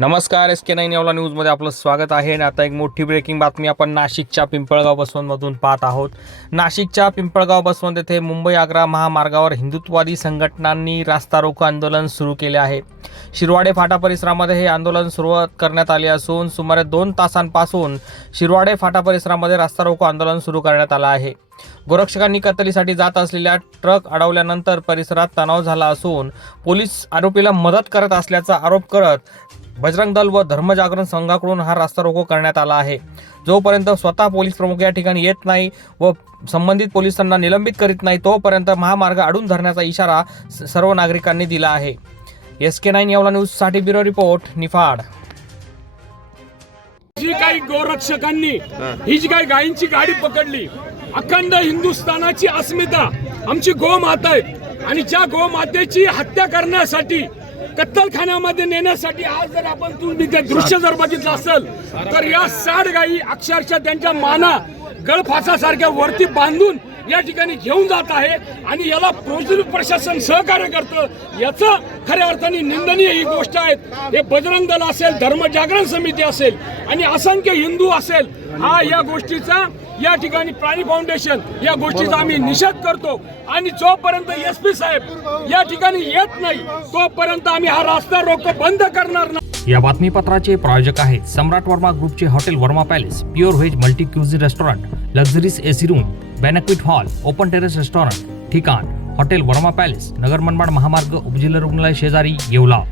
नमस्कार S K nine यावला न्यूजमध्ये आपलं स्वागत आहे. आणि आता एक मोठी ब्रेकिंग बातमी. आपण नाशिकच्या पिंपळगाव बसवंतमधून पाहत आहोत. नाशिकच्या पिंपळगाव बसवंत येथे मुंबई आग्रा महामार्गावर हिंदुत्ववादी संघटनांनी रास्ता रोको आंदोलन सुरू केले आहे. शिरवाडे फाटा परिसरामध्ये हे आंदोलन सुरुवात करण्यात आले असून सुमारे दोन तासांपासून शिरवाडे फाटा परिसरामध्ये रास्ता रोको आंदोलन सुरू करण्यात आलं आहे. गोरक्षकांनी कत्तलीसाठी जात असलेल्या ट्रक अडवल्यानंतर परिसरात तणाव झाला असून पोलीस आरोपीला मदत करत असल्याचा आरोप करत बजरंग दल व धर्मजागरण संघाकडून हा रास्ता रोको करण्यात आला आहे. जोपर्यंत स्वतः पोलीस प्रमुख या ठिकाणी येत नाही व संबंधित पोलिसांना निलंबित करीत नाही तोपर्यंत महामार्ग अडून धरण्याचा इशारा सर्व नागरिकांनी दिला आहे. एस के नाईन येवला न्यूजसाठी ब्युरो रिपोर्ट निफाड. जी काही गोरक्षकांनी ही जी काही गायींची गाडी पकडली अखंड हिंदुस्थानाची अस्मिता आमची गोमाता आहे. आणि ज्या गोमातेची हत्या करण्यासाठी कत्तलखान्यामध्ये नेण्यासाठी आज जर आपण तुम्ही ते दृश्य जर बघितलं असेल तर या साड गायी अक्षरशः त्यांच्या माना गळफासासारख्या वरती बांधून या ठिकाणी घेऊन जात आहे आणि याला पोलीस प्रशासन सहकार्य करतं. याचं खऱ्या अर्थाने निंदनीय ही गोष्ट आहे हे बजरंग दल असेल धर्मजागरण समिती असेल आणि असंख्य हिंदू असेल हा या गोष्टीचा या ठिकाणी प्राणी फाउंडेशन या गोष्टीचा आम्ही निषेध करतो. आणि जोपर्यंत एस पी साहेब या ठिकाणी येत नाही तोपर्यंत आम्ही हा रास्ता रोक बंद करणार नाही. या बातमीपत्राचे प्रायोजक आहेत सम्राट वर्मा ग्रुपचे hotel Varma palace pure veg multi cuisine restaurant luxuries AC room banquet hall open terrace restaurant ठिकाण हॉटेल वर्मा पॅलेस नगर मनमाड महामार्ग उपजिल्हा रुग्णालय शेजारी येवला